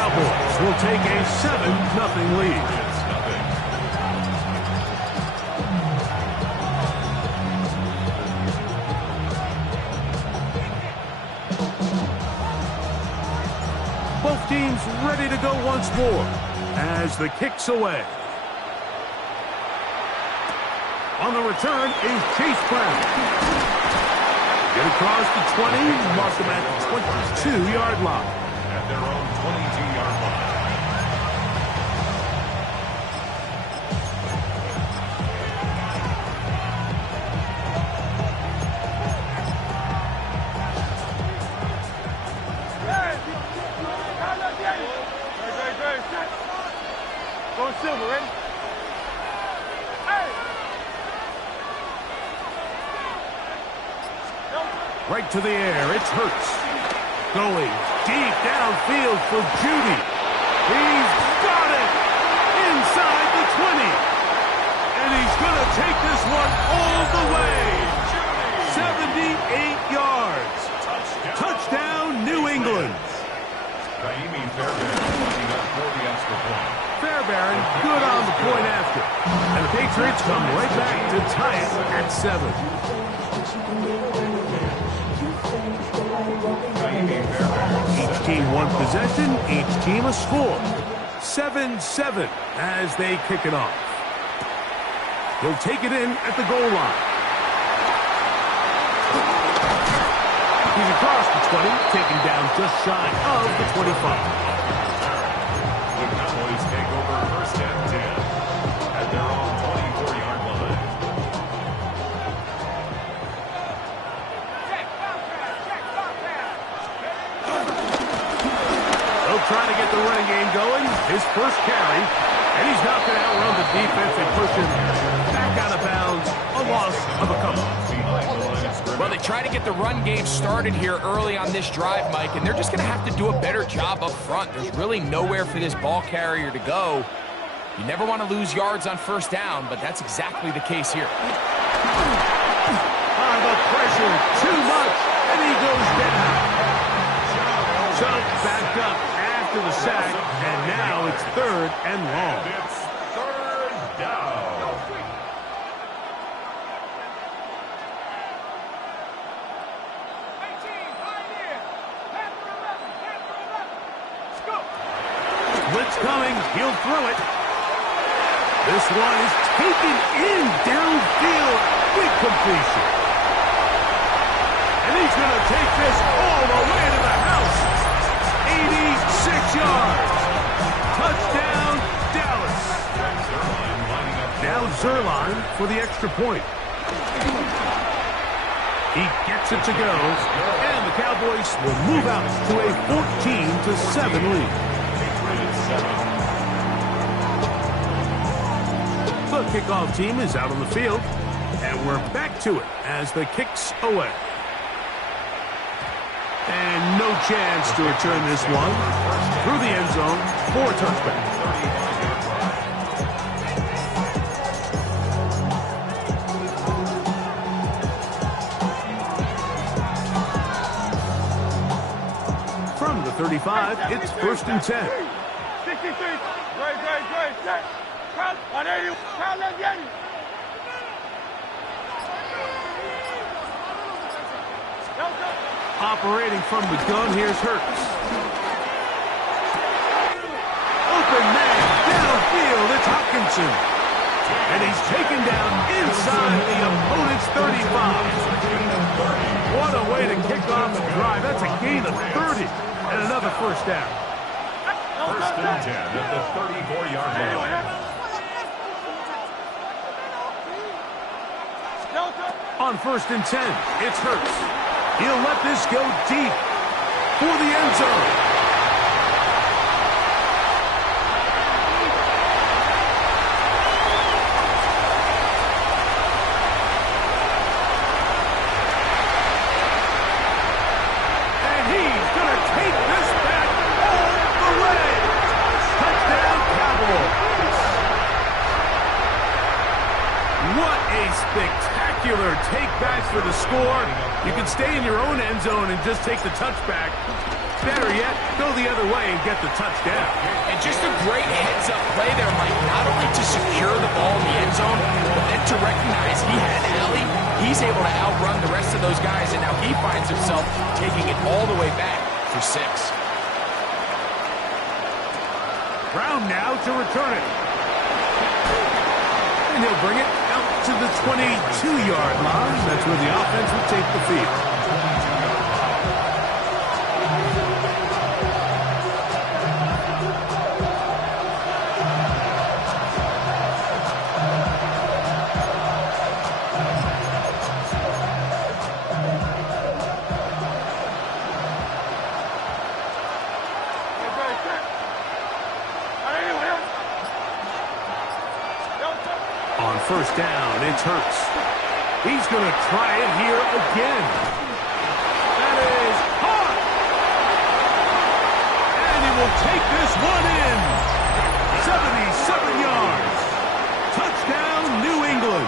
Cowboys will take a 7-0 lead. Both teams ready to go once more as the kick's away. On the return is Chase Brown. Get across the 20, mark them at the 22-yard line. At their own 22-yard line. Going silver, ready? Right to the air, it's Hurts. Going deep downfield for Judy. He's got it inside the 20. And he's going to take this one all the way. 78 yards. Touchdown, New England. Raheem Fairbairn running up for the extra point. Fairbairn good on the point after. And the Patriots come right back to tie it at 7. Each team one possession, each team a score. 7-7 as they kick it off. He'll take it in at the goal line. He's across the 20, taken down just shy of the 25. The Cowboys take over first and 10 at their own 24-yard line. They'll try to get the running game going. His first carry, and he's not going to outrun the defense and push him back out of bounds. A loss of a couple. Well, they try to get the run game started here early on this drive, Mike, and they're just going to have to do a better job up front. There's really nowhere for this ball carrier to go. You never want to lose yards on first down, but that's exactly the case here. The pressure, too much, and he goes down. So backed up after the sack, and now it's 3rd and long. It's 3rd down. Blitz coming, he'll throw it. This one is taken in downfield. Big completion. And he's going to take this all the way to the house. 86 yards. Touchdown, Dallas. Now Zerline for the extra point. He gets it to go, and the Cowboys will move out to a 14-7 lead. The kickoff team is out on the field, and we're back to it as the kick's away. And no chance to return this one through the end zone for a touchback. From the 35, it's 1st and 10. 63. Great. Set. Crowd 180. Crowd left Yeti. Operating from the gun, here's Hurts. Open man, downfield, it's Hockenson. And he's taken down inside the opponent's 35. What a way to kick off the drive. That's a gain of 30 and another first down. 1st and 10 at the 34-yard line. On 1st and 10, it's Hurts. He'll let this go deep for the end zone. And he's going to take this back all the way. Touchdown, Cowboys. What a spectacular take back for the score. You can stay in your own end zone and just take the touchback. Better yet, go the other way and get the touchdown. And just a great heads-up play there, Mike. Not only to secure the ball in the end zone, but then to recognize he had an alley. He's able to outrun the rest of those guys, and now he finds himself taking it all the way back for 6. Brown now to return it. And he'll bring it out to the 22-yard line. That's where the offense will take the field. On first down, it's Hurts. He's going to try it here again. That is hot. And he will take this one in. 77 yards. Touchdown, New England.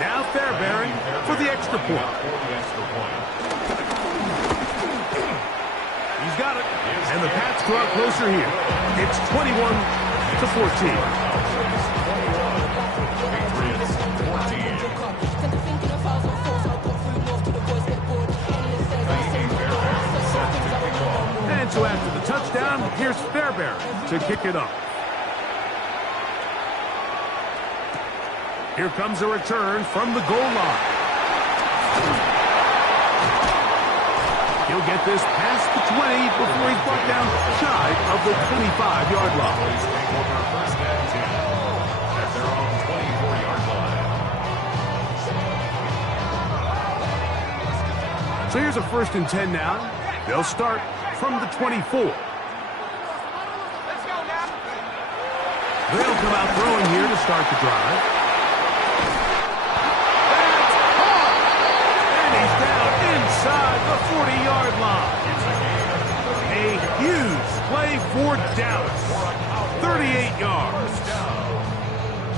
Now Fairbairn for the extra point. He's got it. And the Pats draw closer here. It's 21-14. And so after the touchdown, here's Fairbairn to kick it off. Here comes a return from the goal line. He'll get this past the 20 before he's brought down shy of the 25-yard line. First and 10 at their own 24-yard line. So here's a 1st and 10 now. They'll start from the 24. They'll come out throwing here to start the drive. That's hard! And he's down inside the 40-yard line. A huge play for Dallas. 38 yards.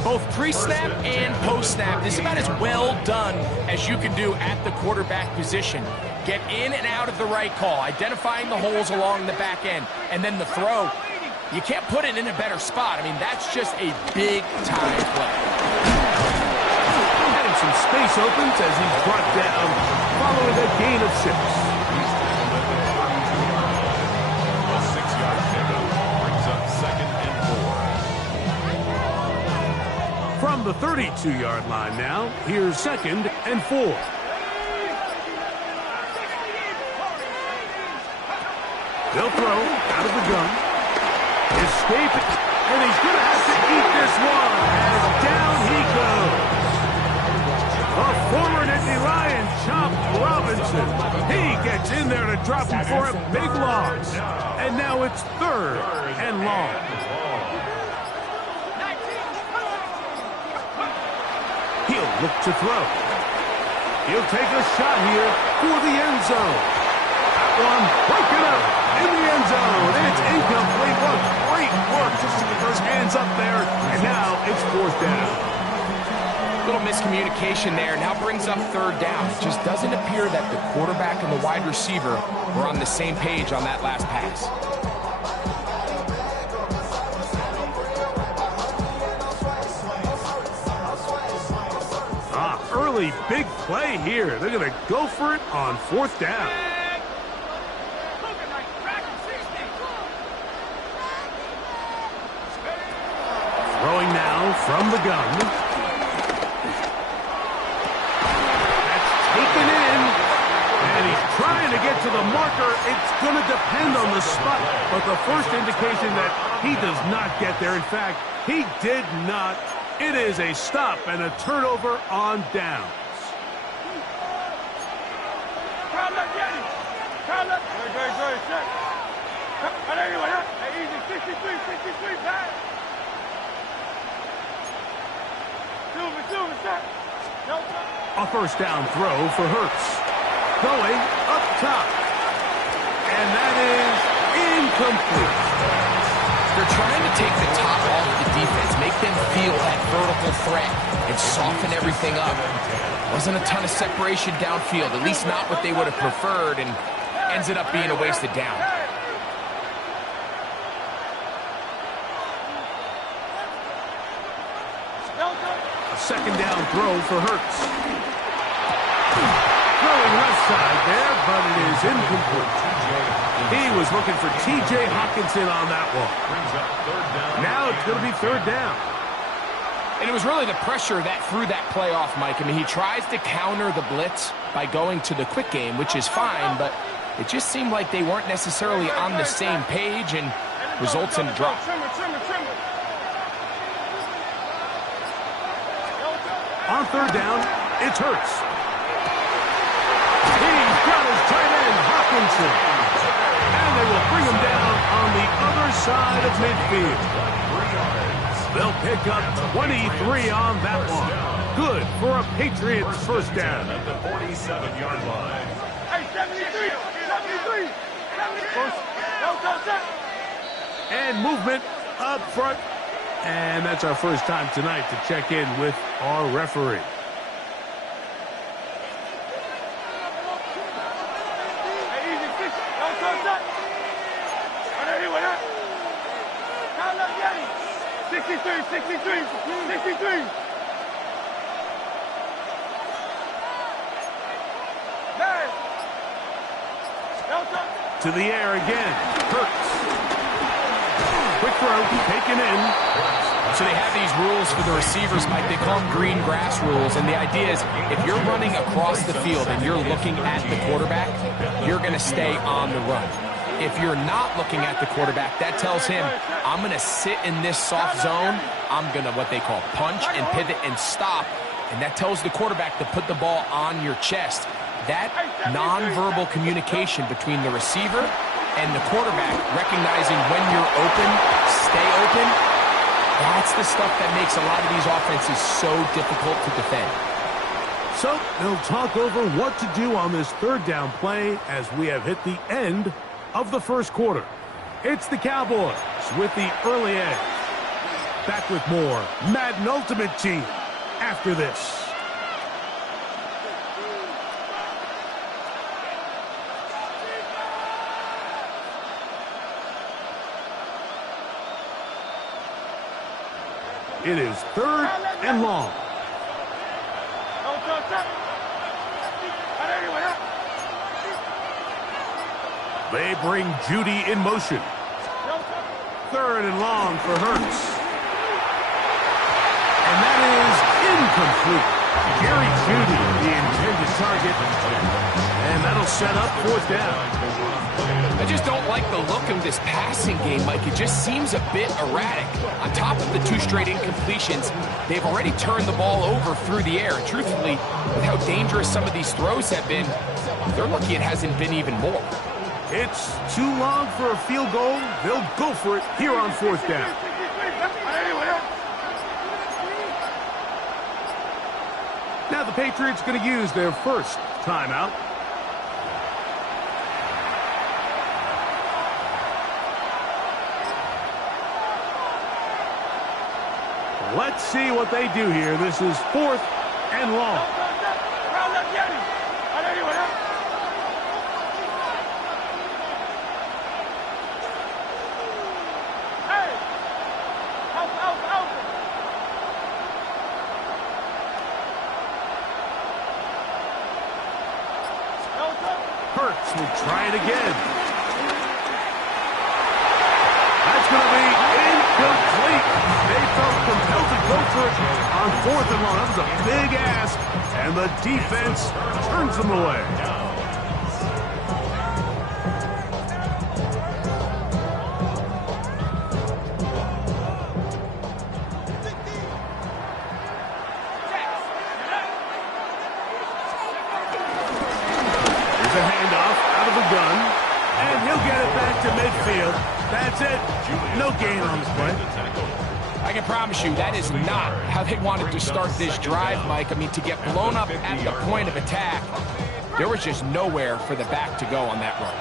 Both pre-snap and post-snap, this is about as well done as you can do at the quarterback position. Get in and out of the right call, identifying the holes along the back end, and then the throw. You can't put it in a better spot. I mean, that's just a big-time play. Having some space opens as he's brought down following a gain of 6. A 6-yard pickup brings up 2nd and 4. From the 32-yard line now, here's 2nd and 4. They'll throw out of the gun. Escape, and he's going to have to eat this one as down he goes. A former Nittany Lion, Chop Robinson. He gets in there to drop him for a big loss. And now it's 3rd and long. He'll look to throw. He'll take a shot here for the end zone. That one broken up in the end zone. It's incomplete. What great work to see those hands up there. And now it's 4th down. Little miscommunication there. Now brings up 3rd down. It just doesn't appear that the quarterback and the wide receiver were on the same page on that last pass. Early big play here. They're going to go for it on 4th down. Throwing now from the gun. That's taken in. And he's trying to get to the marker. It's going to depend on the spot. But the first indication that he does not get there. In fact, he did not. It is a stop and a turnover on downs. A 1st down throw for Hurts. Going up top. And that is incomplete. They're trying to take the top off the defense, make them feel that vertical threat, and soften everything up. Wasn't a ton of separation downfield, at least not what they would have preferred, and ends it up being a wasted down. A second down throw for Hurts. Throwing left side there, but it is incomplete. He was looking for T.J. Hockenson on that one. Now it's going to be third down. And it was really the pressure that threw that play off, Mike. I mean, he tries to counter the blitz by going to the quick game, which is fine, but it just seemed like they weren't necessarily on the same page and results in a drop. On third down, it's Hurts. He's got his tight end, Hockenson. And they will bring him down on the other side of midfield. They'll pick up 23 on that one. Good for a Patriots first down. At the 47-yard line. Hey, 73, 73, 73. And movement up front. And that's our first time tonight to check in with our referee. Hey, easy, 63, 63, 63. To the air again. Hurts. Quick throw, taken in. So they have these rules for the receivers, Mike. They call them green grass rules. And the idea is if you're running across the field and you're looking at the quarterback, you're going to stay on the run. If you're not looking at the quarterback, that tells him, I'm going to sit in this soft zone. I'm going to what they call punch and pivot and stop. And that tells the quarterback to put the ball on your chest. That nonverbal communication between the receiver and the quarterback, recognizing when you're open, stay open, that's the stuff that makes a lot of these offenses so difficult to defend. So they'll talk over what to do on this third down play as we have hit the end of the first quarter. It's the Cowboys with the early edge. Back with more Madden Ultimate Team after this. It is third and long. They bring Judy in motion. Third and long for Hurts. And that is incomplete. Jerry Judy, the intended target. And that'll set up fourth down. I just don't like the look of this passing game, Mike. It just seems a bit erratic. On top of the two straight incompletions, they've already turned the ball over through the air. And truthfully, with how dangerous some of these throws have been, they're lucky it hasn't been even more. It's too long for a field goal. They'll go for it here on fourth down. Now the Patriots going to use their first timeout. Let's see what they do here. This is fourth and long. Hurts will try it again. That's going to be incomplete. They felt compelled to go for it on fourth and long. That was a big ask, and the defense turns them away. Here's a handoff out of the gun, and he'll get it back to midfield. That's it. No gain on this play. I can promise you that is not how they wanted to start this drive, Mike. I mean, to get blown up at the point of attack, there was just nowhere for the back to go on that run.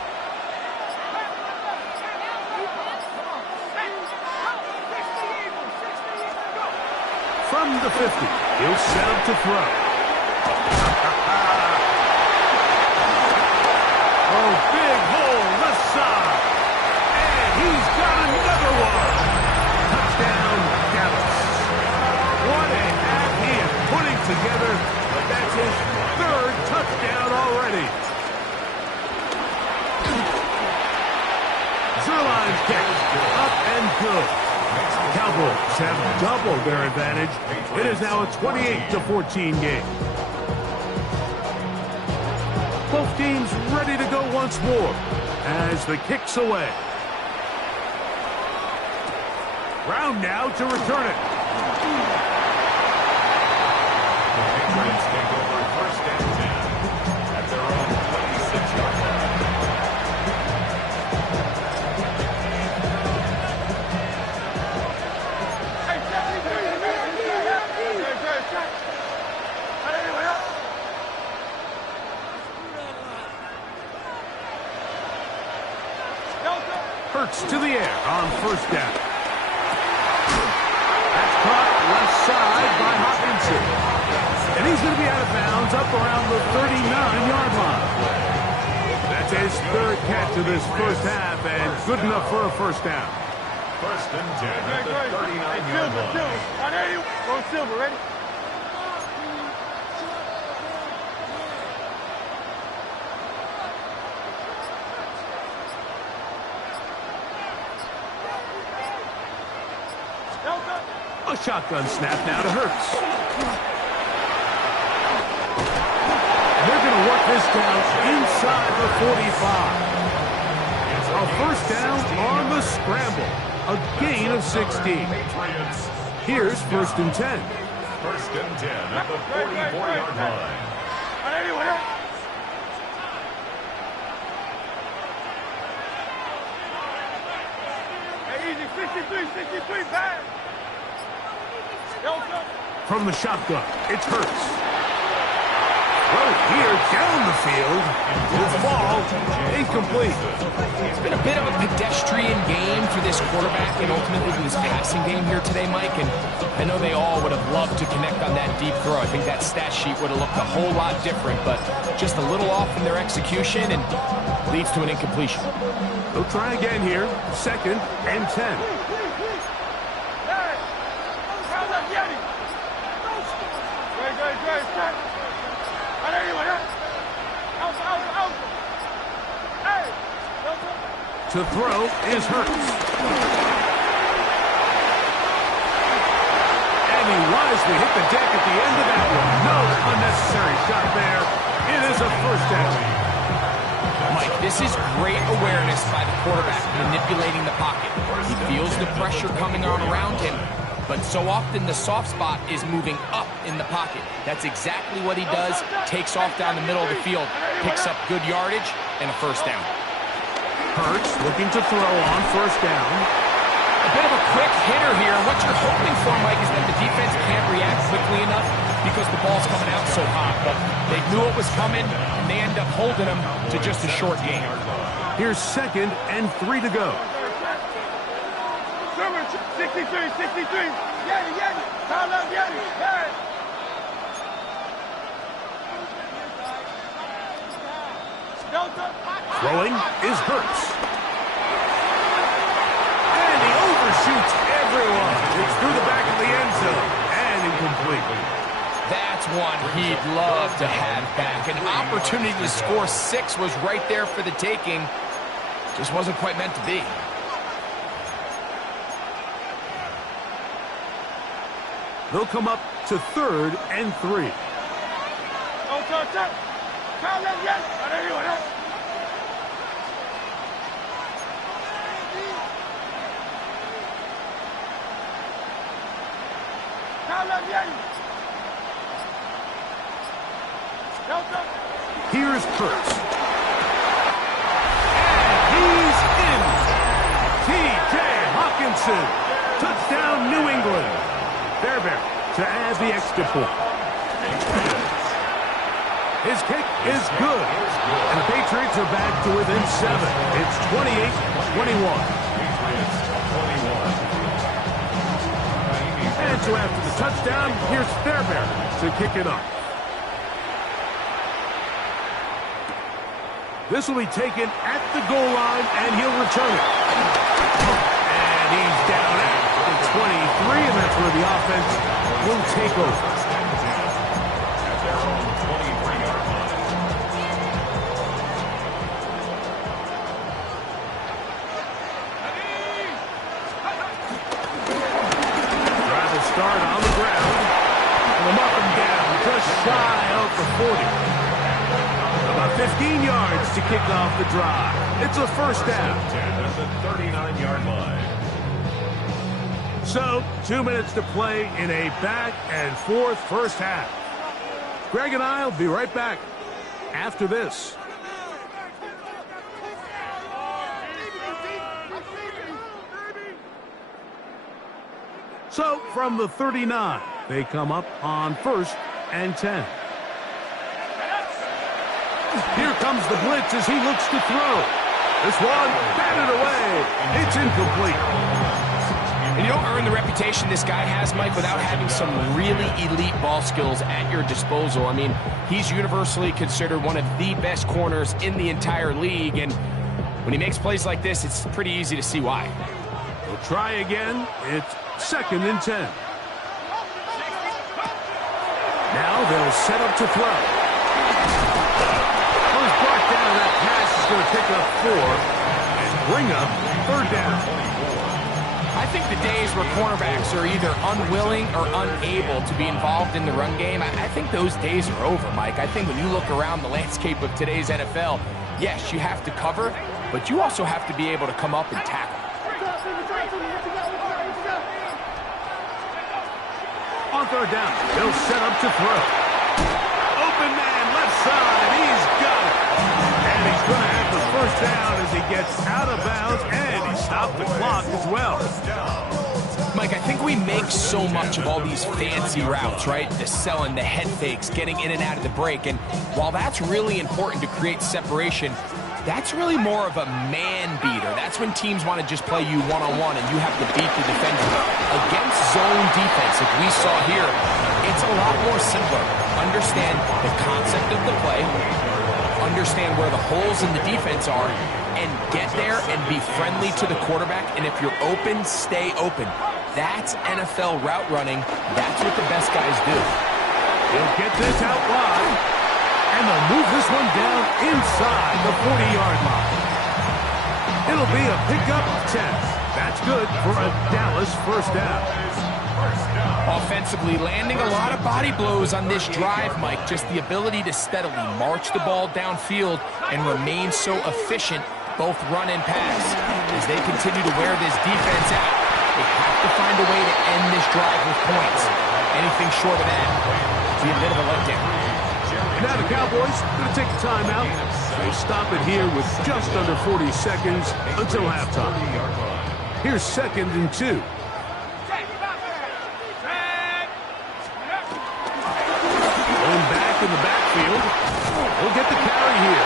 From the 50, he'll set up to throw. Oh, big together, but that's his third touchdown already. Zuerlein's kick, up and good. Cowboys have doubled their advantage. It is now a 28-14 game. Both teams ready to go once more as the kick's away. Brown now to return it. The Patriots take over first and 10 at their own 26-yard line. Hurts to the air on first down. That's caught left side by Hopkinson. And he's going to be out of bounds up around the 39-yard line. That's his third catch of this first half and good enough for a first down. First and 10 at the 39-yard line. Go Silver, ready? A shotgun snap now to Hurts. And they're going to work this down inside the 45. A first down on the scramble. A gain of 16. Here's first and 10. First and 10 at the 44-yard line. Hey, easy, 63, back. From the shotgun, it's Hurts. Well, here down the field. This ball incomplete. It's been a bit of a pedestrian game for this quarterback and ultimately for this passing game here today, Mike. And I know they all would have loved to connect on that deep throw. I think that stat sheet would have looked a whole lot different, but just a little off in their execution and leads to an incompletion. They'll try again here. Second and 10. To throw is Hurts. And he wisely hit the deck at the end of that one. No unnecessary shot there. It is a first down. Mike, this is great awareness by the quarterback manipulating the pocket. He feels the pressure coming on around him, but so often the soft spot is moving up in the pocket. That's exactly what he does. Takes off down the middle of the field, picks up good yardage, and a first down. Hurts looking to throw on first down. A bit of a quick hitter here. What you're hoping for, Mike, is that the defense can't react quickly enough because the ball's coming out so hot. But they knew it was coming, and they end up holding him to just a short gain. Here's second and 3 to go. 63, 63. Yeti. Call up Yeti. Hey. Throwing is Hurts. And he overshoots everyone. It's through the back of the end zone and incomplete. That's one he'd love to have back. An opportunity to score 6 was right there for the taking. Just wasn't quite meant to be. They'll come up to third and 3. Here's Hurts. And he's in. T.J. Hockenson. Touchdown, New England. Fairbairn to add the extra point. His kick is good. And the Patriots are back to within 7. It's 28-21. And so after the touchdown, here's Fairbairn to kick it up. This will be taken at the goal line, and he'll return it. And he's down at the 23, and that's where the offense will take over. shy of the 40. About 15 yards to kick off the drive. It's a first down. 10 at the 39-yard line. So, 2 minutes to play in a back-and-forth first half. Greg and I will be right back after this. So, from the 39, they come up on 1st and 10. Here comes the blitz as he looks to throw. This one batted away. It's incomplete. And you don't earn the reputation this guy has, Mike, without having some really elite ball skills at your disposal. I mean, he's universally considered one of the best corners in the entire league, and when he makes plays like this, it's pretty easy to see why. We'll try again. It's 2nd and 10. Now they'll set up to throw. First brought down, that pass is going to pick up 4 and bring up 3rd down. I think the days where cornerbacks are either unwilling or unable to be involved in the run game, I think those days are over, Mike. I think when you look around the landscape of today's NFL, yes, you have to cover, but you also have to be able to come up and tackle. On 3rd down, they'll set up to throw. Open man, left side, he's got it. And he's going to have the first down as he gets out of bounds, and he stopped the clock as well. Mike, I think we make so much of all these fancy routes, right? The selling, the head fakes, getting in and out of the break. And while that's really important to create separation, that's really more of a man beater. That's when teams want to just play you one-on-one and you have to beat the defender. Against zone defense, like we saw here, it's a lot more simpler. Understand the concept of the play, understand where the holes in the defense are, and get there and be friendly to the quarterback. And if you're open, stay open. That's NFL route running. That's what the best guys do. He'll get this out wide, and they'll move this one down inside the 40-yard line. It'll be a pickup of 10. That's good for a Dallas first down. Offensively, landing a lot of body blows on this drive, Mike. Just the ability to steadily march the ball downfield and remain so efficient, both run and pass. As they continue to wear this defense out, they have to find a way to end this drive with points. Anything short of that would be a bit of a letdown. Now the Cowboys going to take a timeout. They stop it here with just under 40 seconds until halftime. Here's 2nd and 2. Going back in the backfield. He'll get the carry here.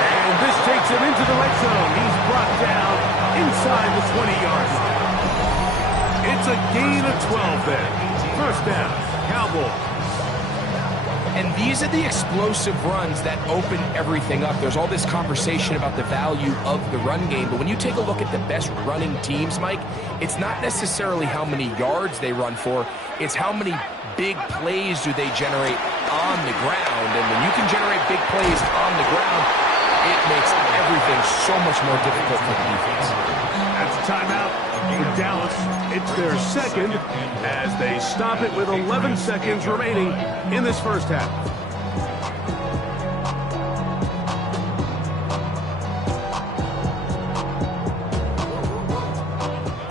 And this takes him into the red zone. He's brought down inside the 20-yard line. It's a gain of 12 there. First down, Cowboys. And these are the explosive runs that open everything up. There's all this conversation about the value of the run game, but when you take a look at the best running teams, Mike, it's not necessarily how many yards they run for, it's how many big plays do they generate on the ground. And when you can generate big plays on the ground, it makes everything so much more difficult for the defense. That's a timeout for Dallas. It's their 2nd as they stop it with 11 seconds remaining in this first half.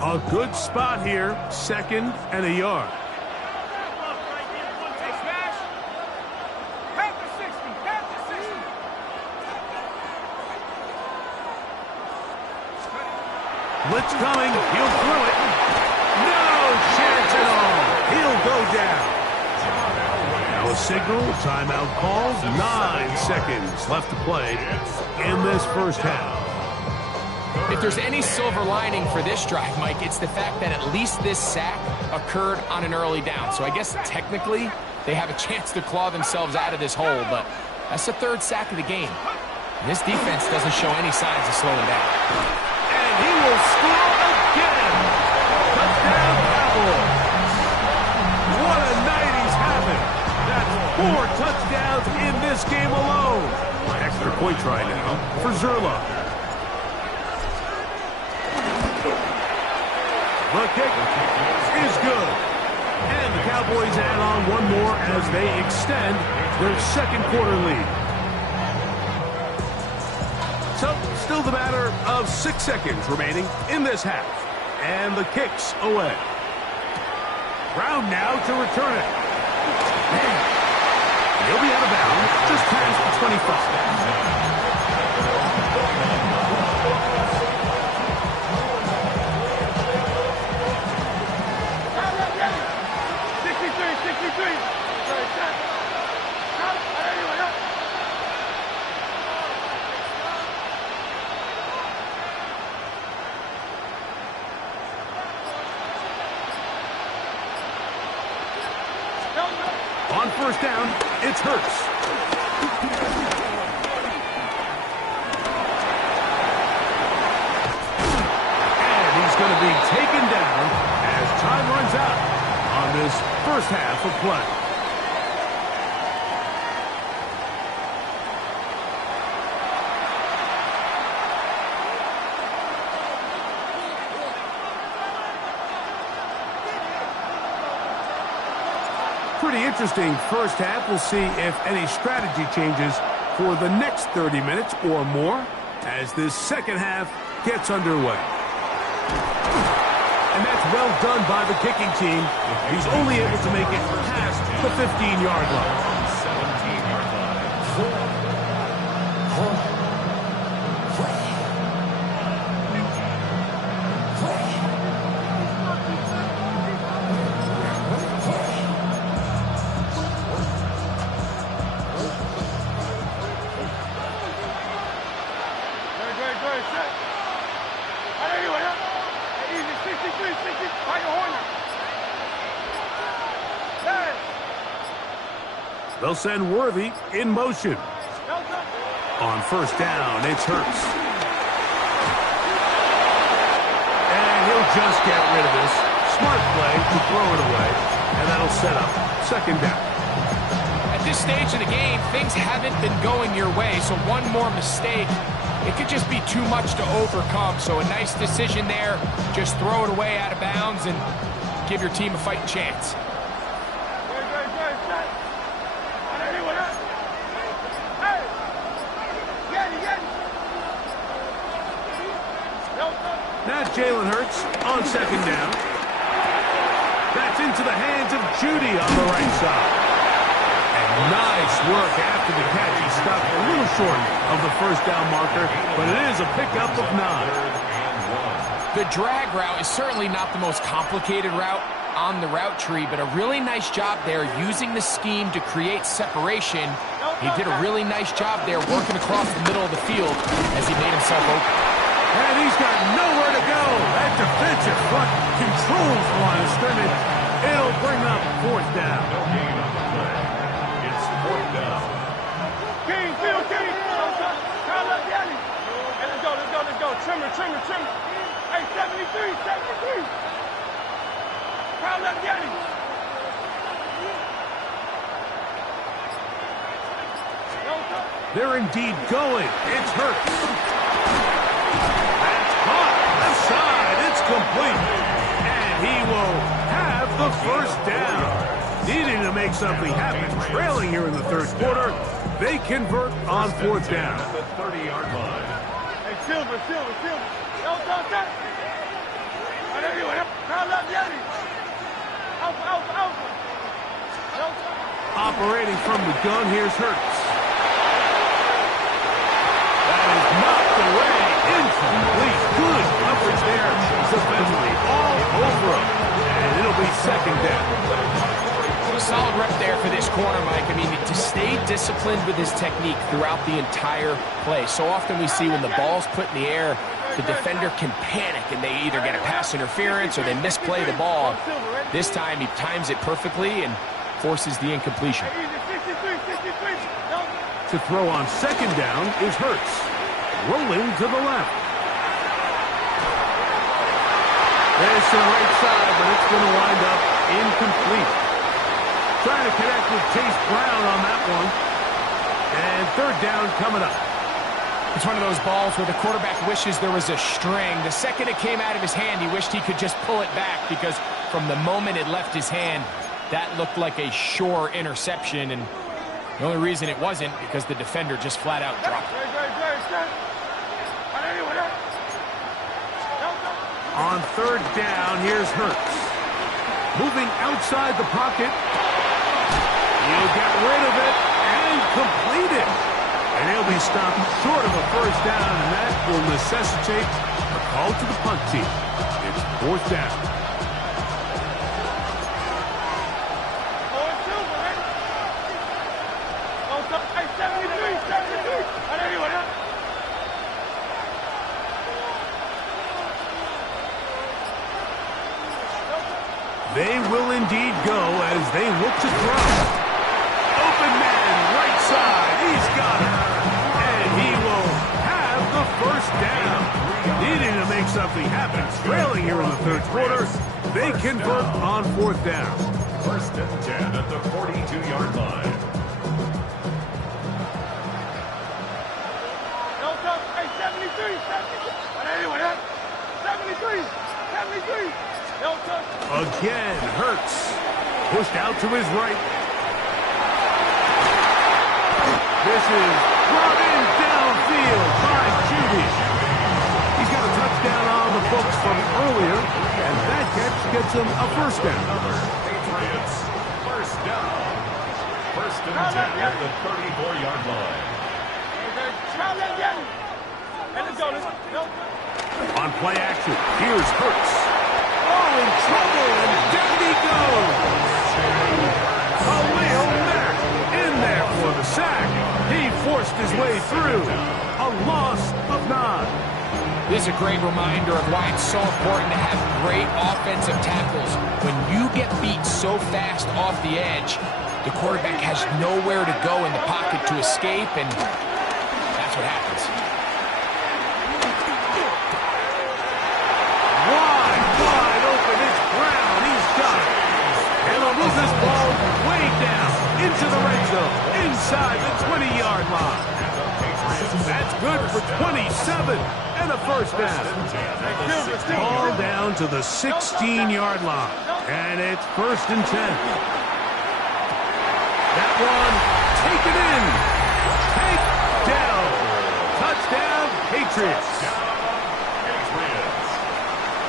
A good spot here, 2nd and a yard. Blitz coming. He'll throw it. No chance at all. He'll go down. Now a signal. Timeout called. 9 seconds left to play in this first half. If there's any silver lining for this drive, Mike, it's the fact that at least this sack occurred on an early down. So I guess technically they have a chance to claw themselves out of this hole, but that's the 3rd sack of the game. This defense doesn't show any signs of slowing down. He will score again. Touchdown, Cowboys. What a night he's having. That's 4 touchdowns in this game alone. Extra point try now for Zerla. The kick is good. And the Cowboys add on one more as they extend their second quarter lead. So, still the matter of 6 seconds remaining in this half. And the kick's away. Brown now to return it. He'll be out of bounds just past the 25. 63. On first down, it's Hurts. And he's going to be taken down as time runs out on this first half of play. Pretty interesting first half. We'll see if any strategy changes for the next 30 minutes or more as this second half gets underway. And that's well done by the kicking team. He's only able to make it past the 15-yard line. 17-yard line. They'll send Worthy in motion. On first down, it's Hurts. And he'll just get rid of this. Smart play to throw it away. And that'll set up second down. At this stage of the game, things haven't been going your way, so one more mistake, it could just be too much to overcome. So a nice decision there. Just throw it away out of bounds and give your team a fighting chance. Now Jalen Hurts on second down. That's into the hands of Jeudy on the right side. And nice work after the catch. He stopped a little short of the first down marker, but it is a pickup of 9. The drag route is certainly not the most complicated route on the route tree, but a really nice job there using the scheme to create separation. He did a really nice job there working across the middle of the field as he made himself open. And he's got nowhere to go. That defensive front controls the line of scrimmage. It'll bring up fourth down. No gain on the play. It's fourth down. King, field, King. Kyle up the alley. Hey, let's go. Trimmer. Hey, 73. Kyle up the alley. They're indeed going. It's Hurts. That's caught. Left side. It's complete. And he will have the first down. Needing to make something happen. Trailing here in the third quarter. They convert on fourth down. At the 30-yard line. Hey, Silver. Alpha. Operating from the gun, here's Hurts. That is knocked away. Incomplete. Good coverage there. Defensively all over him. And it'll be second down. Solid rep there for this corner, Mike. I mean, to stay disciplined with his technique throughout the entire play. So often we see when the ball's put in the air, the defender can panic and they either get a pass interference or they misplay the ball. This time he times it perfectly and forces the incompletion. To throw on second down is Hurts. Rolling to the left. There's to the right side, but it's going to wind up incomplete. Trying to connect with Chase Brown on that one. And third down coming up. It's one of those balls where the quarterback wishes there was a string. The second it came out of his hand, he wished he could just pull it back because from the moment it left his hand, that looked like a sure interception, and the only reason it wasn't because the defender just flat out dropped it. On third down, here's Hurts. Moving outside the pocket. He'll get rid of it and complete it. And he'll be stopped short of a first down, and that will necessitate a call to the punt team. It's fourth down. They will indeed go as they look to throw. Open man, right side. He's got it. And he will have the first down. Needing to make something happen. Trailing here in the third quarter. They convert on fourth down. First and 10 at the 42-yard line. No touch. Hey, 73. 73. No touch. Again, Hurts. Pushed out to his right. This is brought in downfield by Judy. He's got a touchdown on the books from earlier, and that catch gets him a first down. Patriots, first down. First and 10 at the 34-yard line. On play action, here's Hurts. Oh, in trouble, and down he goes. Khalil Mack in there for the sack. He forced his way through. A loss of 9. This is a great reminder of why it's so important to have great offensive tackles. When you get beat so fast off the edge, the quarterback has nowhere to go in the pocket to escape, and that's what happens. Wide open, it's Brown. He's got it. And he'll move this ball way down into the red zone, inside the 20-yard line. That's good for 27 and a first down. Ball down to the 16-yard line, and it's first and 10. That one, take it in. Take down. Touchdown, Patriots.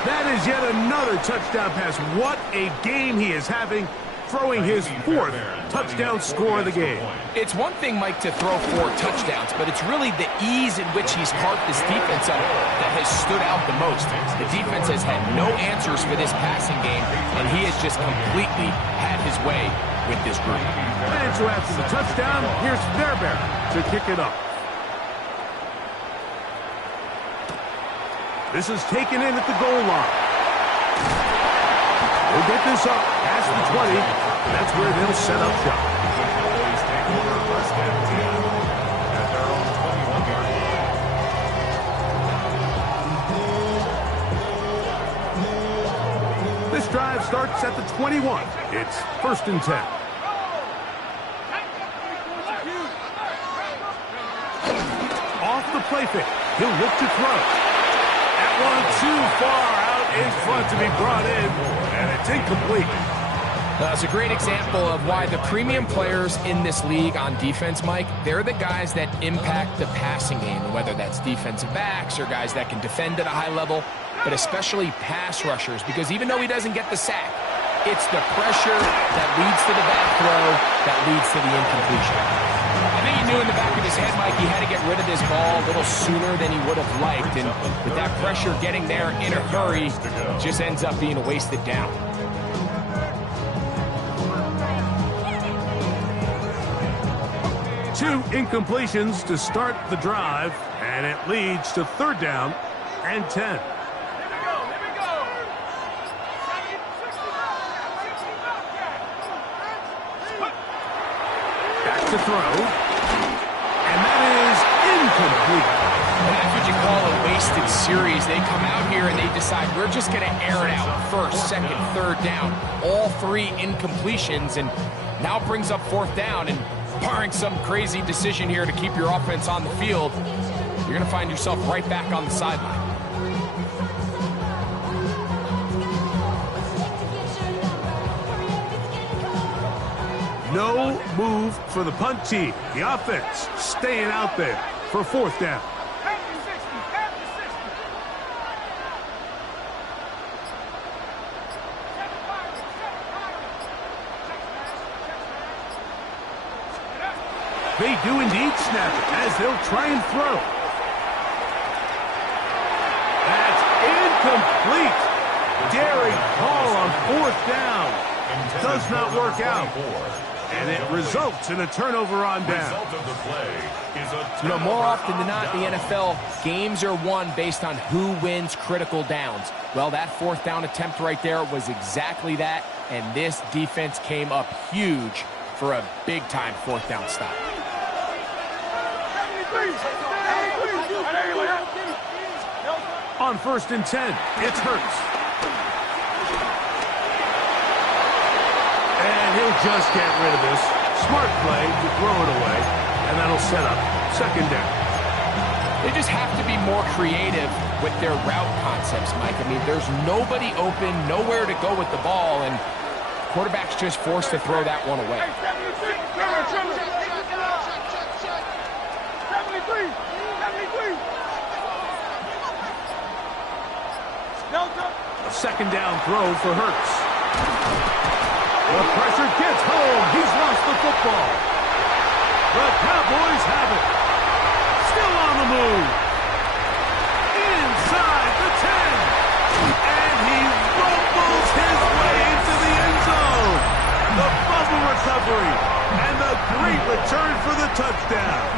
That is yet another touchdown pass. What a game he is having, throwing his fourth touchdown score of the game. It's one thing, Mike, to throw 4 touchdowns, but it's really the ease in which he's carved this defense up that has stood out the most. The defense has had no answers for this passing game, and he has just completely had his way with this group. And so after the touchdown, here's Fairbairn to kick it up. This is taken in at the goal line. We'll get this up past the 20. That's where they'll set up shop. Cowboys take over first and 10 at their own 21-yard line. This drive starts at the 21. It's first and 10. Off the play fake. He'll look to throw. That one too far out in front to be brought in, and it's incomplete. It's a great example of why the premium players in this league on defense, Mike, they're the guys that impact the passing game, whether that's defensive backs or guys that can defend at a high level, but especially pass rushers, because even though he doesn't get the sack, it's the pressure that leads to the bad throw that leads to the incompletion. I think he knew in the back of his head, Mike, he had to get rid of this ball a little sooner than he would have liked, and with that pressure getting there in a hurry, it just ends up being a wasted down. Two incompletions to start the drive, and it leads to third down and 10. Back to throw, and that is incomplete. And that's what you call a wasted series. They come out here and they decide we're just going to air it out first, second, third down. All 3 incompletions, and now brings up fourth down, and barring some crazy decision here to keep your offense on the field, you're going to find yourself right back on the sideline. No move for the punt team. The offense staying out there for 4th down. They do indeed snap it as they'll try and throw. That's incomplete. Daring call on 4th down. Does not work out. And it results in a turnover on down. You know, more often than not in the NFL, games are won based on who wins critical downs. Well, that 4th down attempt right there was exactly that, and this defense came up huge for a big-time 4th down stop. On 1st and 10, it's Hurts. And he'll just get rid of this. Smart play to throw it away, and that'll set up 2nd down. They just have to be more creative with their route concepts, Mike. I mean, there's nobody open, nowhere to go with the ball, and quarterback's just forced to throw that one away. 73. Delta. A 2nd down throw for Hurts. The pressure gets home. He's lost the football. The Cowboys have it. Still on the move. Inside the 10. And he rumbles his way into the end zone. The fumble recovery. And the great return for the touchdown.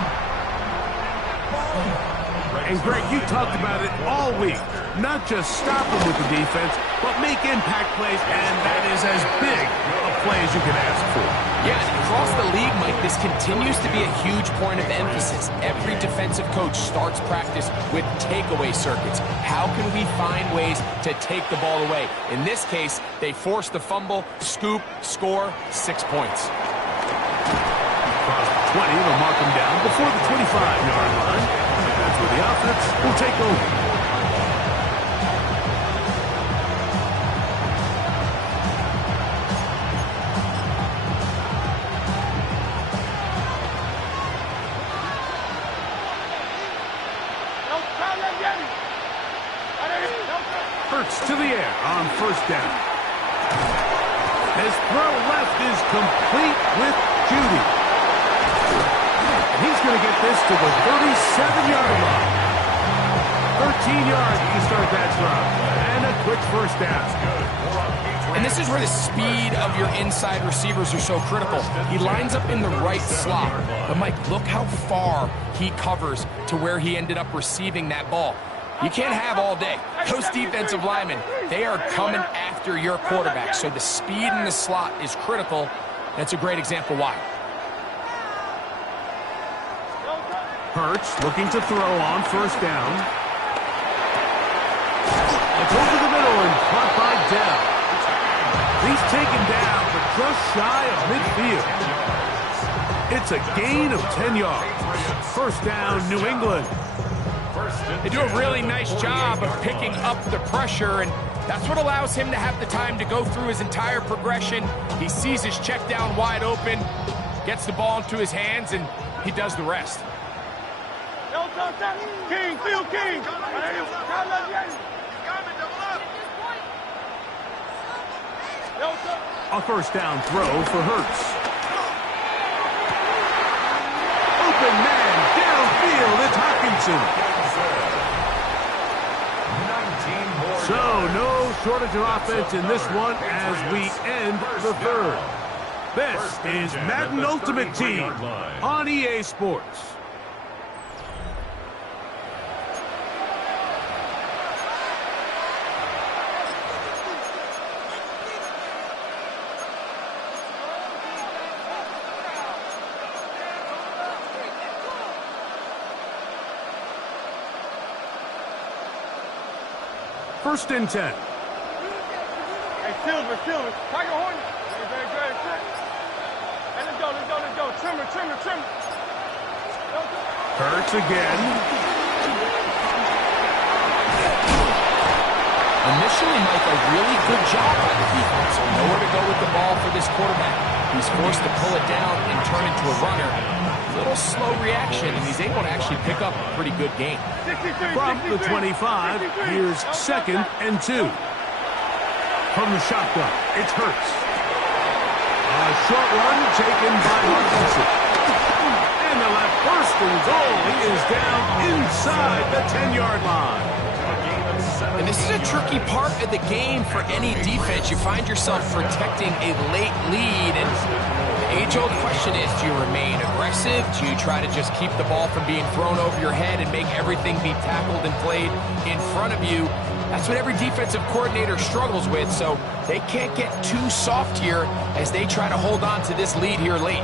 And Greg, you talked about it all week. Not just stop them with the defense, but make impact plays, and that is as big a play as you can ask for. Yeah, across the league, Mike, this continues to be a huge point of emphasis. Every defensive coach starts practice with takeaway circuits. How can we find ways to take the ball away? In this case, they force the fumble, scoop, score, 6 points. Across the 20, they'll mark them down before the 25-yard line. That's where the offense will take over. Hurts to the air on 1st down. His throw left is complete with Judy. And he's going to get this to the 37-yard line. 13 yards to start that drive. And a quick 1st down. And this is where the speed of your inside receivers are so critical. He lines up in the right slot. But, Mike, look how far he covers to where he ended up receiving that ball. You can't have all day. Those defensive linemen, they are coming after your quarterback. So the speed in the slot is critical. That's a great example why. Hurts looking to throw on 1st down. It's over the middle and caught by Dell. He's taken down, but just shy of midfield. It's a gain of 10 yards. 1st down, New England. They do a really nice job of picking up the pressure, and that's what allows him to have the time to go through his entire progression. He sees his check down wide open, gets the ball into his hands, and he does the rest. King, Phil King. A 1st down throw for Hurts. Open man downfield, it's Hockenson. So no shortage of offense in this one as we end the 3rd. This is Madden Ultimate Team on EA Sports. First and 10. Hey, Silver. Tiger Hornet. Very good. Hey, let's go. Trimmer. Hurts again. Initially, Mike, a really good job by the defense. So nowhere to go with the ball for this quarterback. He's forced to pull it down and turn into a runner. A little slow reaction, and he's able to actually pick up a pretty good gain. From the 25, here's 2nd and 2. From the shotgun, it's Hurts. A short run taken by Hawkinson. And the left first and goal. He is down inside the 10-yard line. And this is a tricky part of the game for any defense. You find yourself protecting a late lead, and the age-old question is, do you remain aggressive? Do you try to just keep the ball from being thrown over your head and make everything be tackled and played in front of you? That's what every defensive coordinator struggles with, so they can't get too soft here as they try to hold on to this lead here late.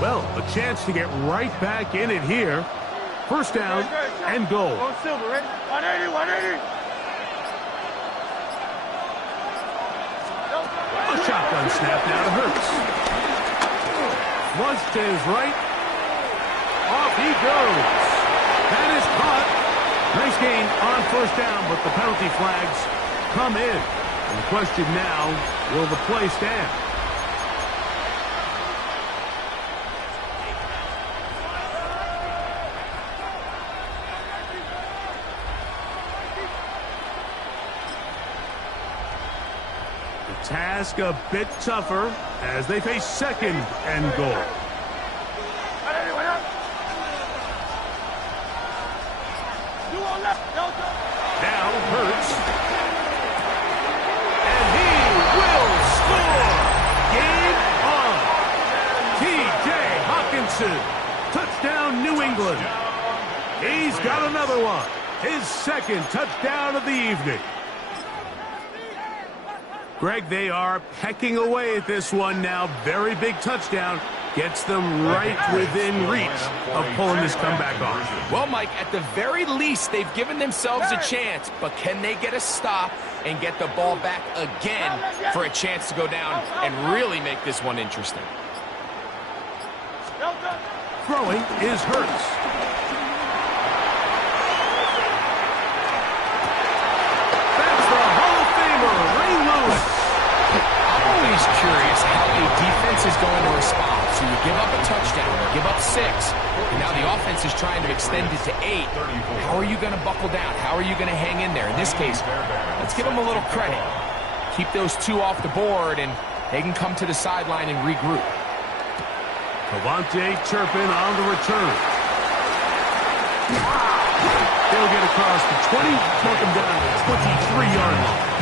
Well, a chance to get right back in it here. First down and goal. Go Silver, ready? 180, 180. A shotgun snap now to Hurts. Flush to his right. Off he goes. That is caught. Nice gain on first down, but the penalty flags come in. And the question now, will the play stand? Task a bit tougher as they face 2nd and goal. Now Hurts. And he will score. Game on. T.J. Hawkinson. Touchdown New England. He's got another one. His 2nd touchdown of the evening. Greg, they are pecking away at this one now. Very big touchdown. Gets them right within reach of pulling this comeback off. Well, Mike, at the very least, they've given themselves a chance, but can they get a stop and get the ball back again for a chance to go down and really make this one interesting? Throwing is Hurts. Curious how a defense is going to respond. So you give up a touchdown, you give up 6, and now the offense is trying to extend it to 8. How are you going to buckle down? How are you going to hang in there? In this case, let's give them a little credit. Keep those 2 off the board, and they can come to the sideline and regroup. Cavante Turpin on the return. They'll get across the 20, knock them down to the 23-yard line.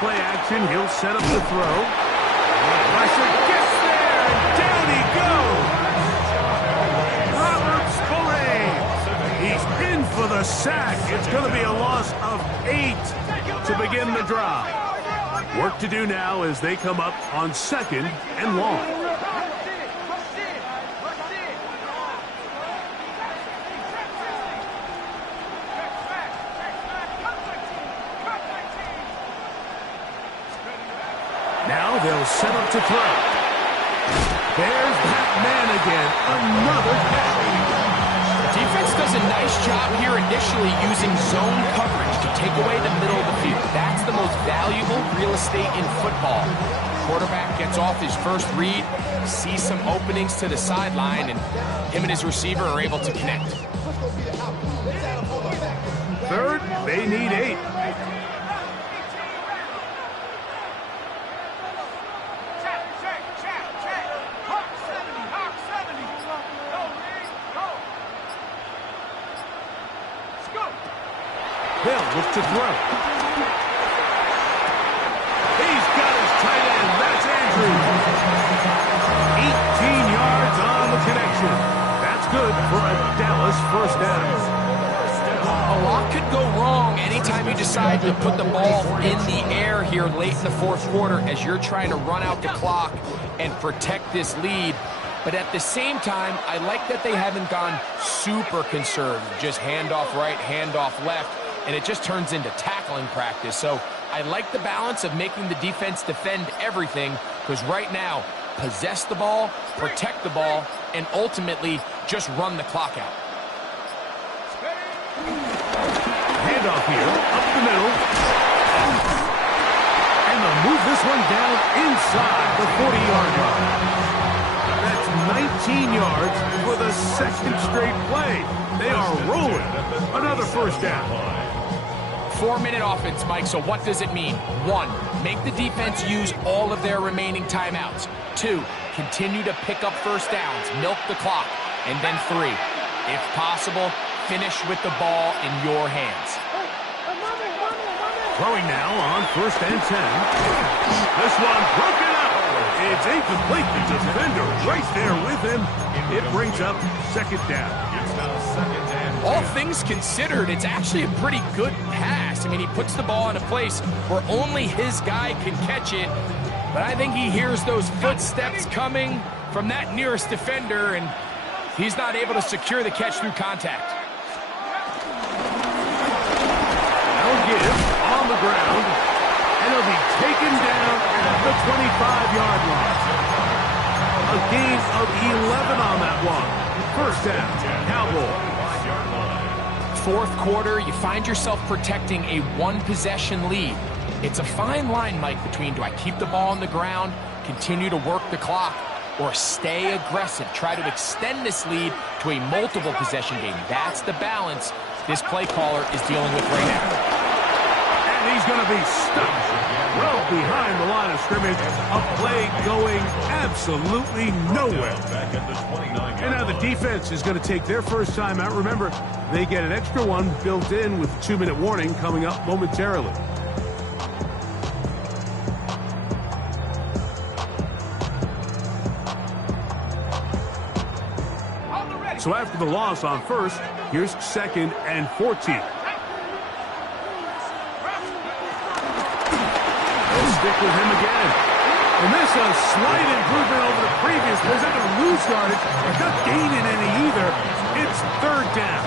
Play action, he'll set up the throw. Pressure gets there, and down he goes. Robert Spillane. He's in for the sack. It's going to be a loss of 8 to begin the drive. Work to do now as they come up on 2nd and long. Now they'll set up to throw. There's that man again. Another catch. The defense does a nice job here initially using zone coverage to take away the middle of the field. That's the most valuable real estate in football. Quarterback gets off his first read, sees some openings to the sideline, and him and his receiver are able to connect. 3rd, they need 8. Hill looks to throw. He's got his tight end. That's Andrews. 18 yards on the connection. That's good for a Dallas first down. A lot could go wrong anytime you decide to put the ball in the air here late in the 4th quarter as you're trying to run out the clock and protect this lead. But at the same time, I like that they haven't gone super conservative, just handoff right, handoff left, and it just turns into tackling practice. So I like the balance of making the defense defend everything, because right now, possess the ball, protect the ball, and ultimately just run the clock out. Handoff here, up the middle. And they'll move this one down inside the 40-yard line. That's 19 yards for the second straight play. They are rolling. Another first down. 4-minute offense, Mike, so what does it mean? 1, make the defense use all of their remaining timeouts. 2, continue to pick up first downs, milk the clock. And then 3, if possible, finish with the ball in your hands. Throwing now on 1st and 10. This one broken up. It's incomplete. The defender right there with him. It brings up 2nd down. It's now 2nd and 10. All things considered, it's actually a pretty good pass. I mean, he puts the ball in a place where only his guy can catch it. But I think he hears those footsteps coming from that nearest defender, and he's not able to secure the catch through contact. Now give on the ground, and he'll be taken down at the 25-yard line. A gain of 11 on that one. 1st down, Cowboys. 4th quarter, you find yourself protecting a 1-possession lead. It's a fine line, Mike, between do I keep the ball on the ground, continue to work the clock, or stay aggressive, try to extend this lead to a multiple possession game. That's the balance this play caller is dealing with right now. And he's going to be stuck well behind the line of scrimmage. A play going absolutely nowhere. And now the defense is going to take their first time out. Remember, they get an extra one built in with 2-minute warning coming up momentarily. So after the loss on 1st, here's 2nd and 14. Stick with him again. And this is a slight improvement over the previous. They're not going to lose yardage. They're not gaining any either. It's 3rd down.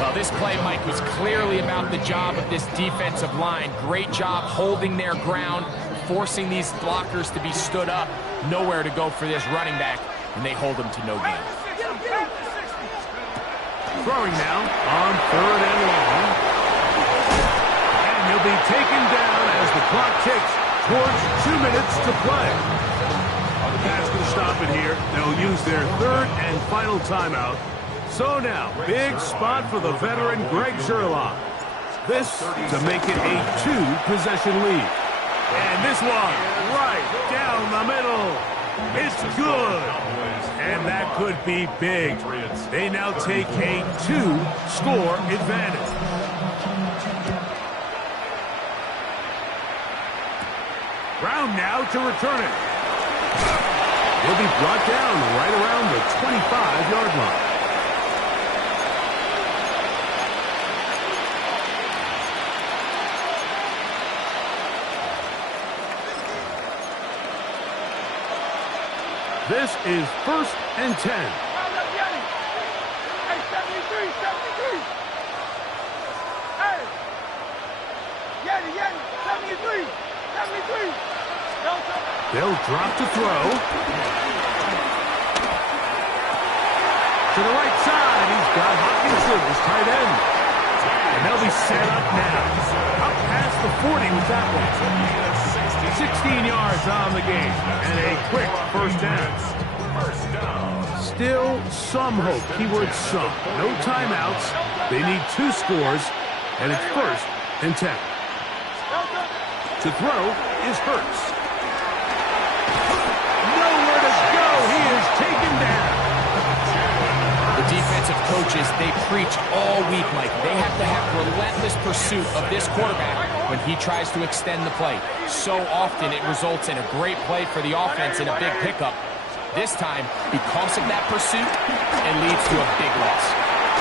Well, this play, Mike, was clearly about the job of this defensive line. Great job holding their ground, forcing these blockers to be stood up. Nowhere to go for this running back, and they hold them to no gain. Throwing now on 3rd and long. And he'll be taken down as the clock ticks towards 2 minutes to play. That's going to stop it here. They'll use their 3rd and final timeout. So now, big spot for the veteran Greg Zuerlein. This to make it a 2-possession lead. And this one right down the middle. It's good. And that could be big. They now take a 2-score advantage. Brown now to return it. He'll be brought down right around the 25-yard line. This is 1st and 10. Hey, 73, 73. Hey. Yeti, 73, 73. They'll drop to throw. To the right side, he's got Hockenson, his tight end. And they'll be set up now. Up past the 40 with that one. 16 yards on the game. And a quick 1st down. Still some hope. Keyword some. No timeouts. They need 2 scores. And it's 1st and 10. To throw is Hurts. Nowhere to go. He is taken down. The defensive coaches, they preach all week, Mike. They have to have relentless pursuit of this quarterback when he tries to extend the play. So often it results in a great play for the offense and a big pickup. This time, because of that pursuit, it leads to a big loss.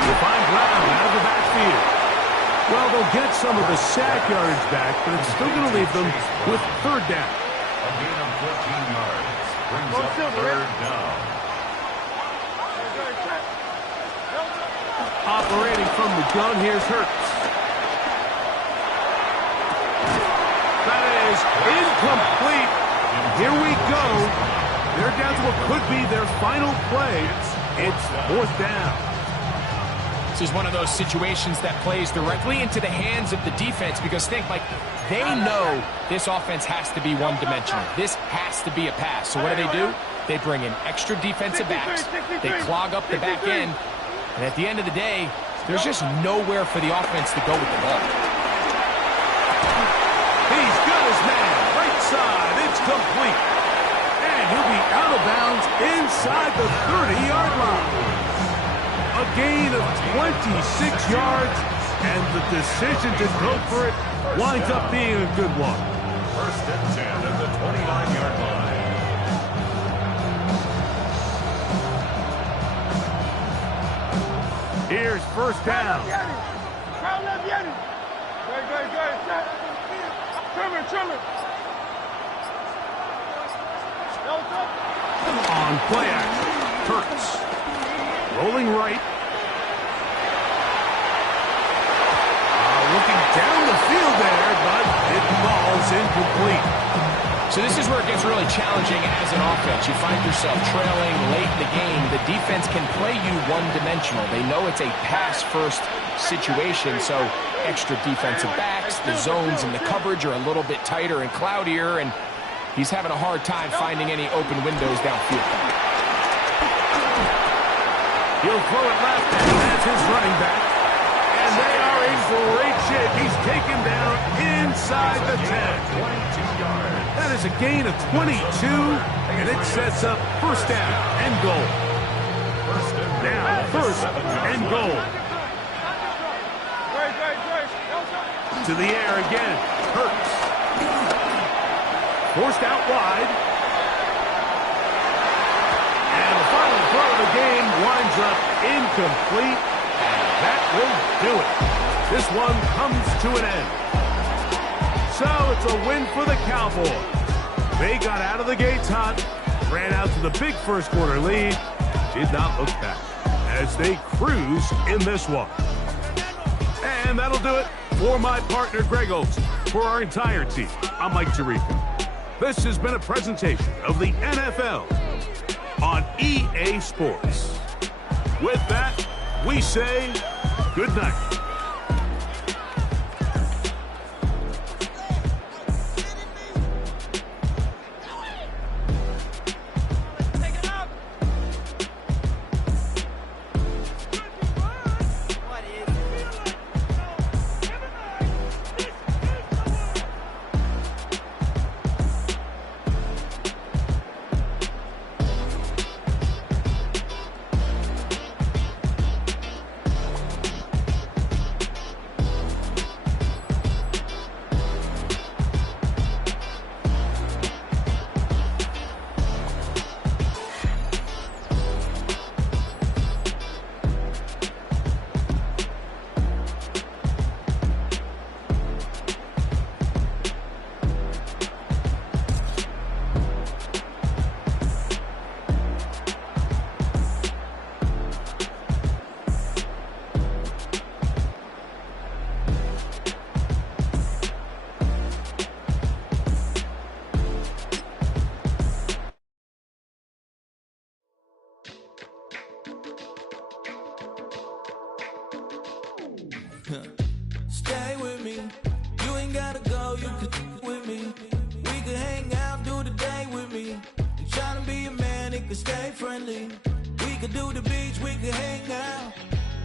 You'll find Brown out of the backfield. Well, they'll get some of the sack yardage back, but it's still going to leave them with 3rd down. A gain of 14 yards. brings up third down. Operating from the gun, here's Hurts. That is incomplete. Here we go. They're down to what could be their final play. It's fourth down. This is one of those situations that plays directly into the hands of the defense because think, like, they know this offense has to be one-dimensional. This has to be a pass. So what do? They bring in extra defensive backs. They clog up the back end. And at the end of the day, there's just nowhere for the offense to go with the ball. He's got his man. Right side. It's complete. And he'll be out of bounds inside the 30-yard line. A gain of 26 yards, and the decision to go for it winds up being a good one. First and 10 at the 29-yard line. Here's first down. Trimmer. On play action, Hurts. Rolling right. Looking down the field there, but it falls incomplete. So this is where it gets really challenging as an offense. You find yourself trailing late in the game. The defense can play you one-dimensional. They know it's a pass-first situation, so extra defensive backs, the zones and the coverage are a little bit tighter and cloudier, and he's having a hard time finding any open windows downfield. He'll throw it left, and that's his running back. And they are in great shape. He's taken down inside the 10. 22 yards. That is a gain of 22, and it sets up first down and goal. Now, first and goal. To the air again. Hurts. Forced out wide. And the final throw of the game winds up incomplete. And that will do it. This one comes to an end. So it's a win for the Cowboys. They got out of the gates hot, ran out to the big first quarter lead, did not look back as they cruise in this one. And that'll do it for my partner Greg Olsen. For our entire team, I'm Mike Tirico. This has been a presentation of the NFL on EA Sports. With that, we say good night. Stay with me. You ain't gotta go, you can with me. We could hang out, do the day with me. You tryna be a man, it could stay friendly. We could do the beach, we could hang out.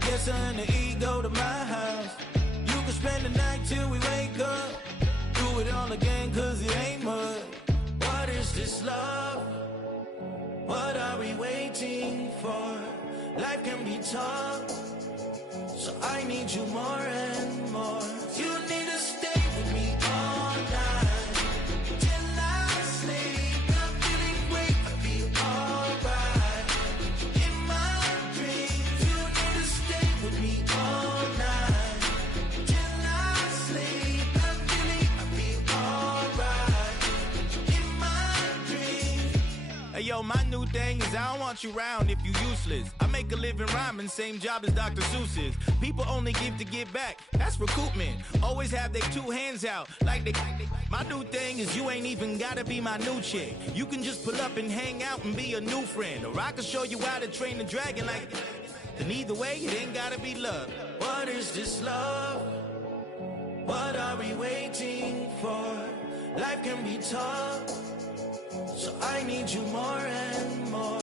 Yes, her and the E go to my house. You can spend the night till we wake up. Do it all again, cause it ain't much. What is this love? What are we waiting for? Life can be tough, so I need you more and more. You need to stay with me all night till I sleep. I'm feeling great, I'll be alright. In my dreams, you need to stay with me all night till I sleep. I'm feeling, I'll be alright. In my dreams. Hey thing is I don't want you around if you useless. I make a living rhyming, same job as Dr. Seuss's. People only give to give back, that's recoupment. Always have their two hands out, like they. My new thing is you ain't even gotta be my new chick. You can just pull up and hang out and be a new friend. Or I can show you how to train the dragon like. And either way, it ain't gotta be love. What is this love? What are we waiting for? Life can be tough, so I need you more and more.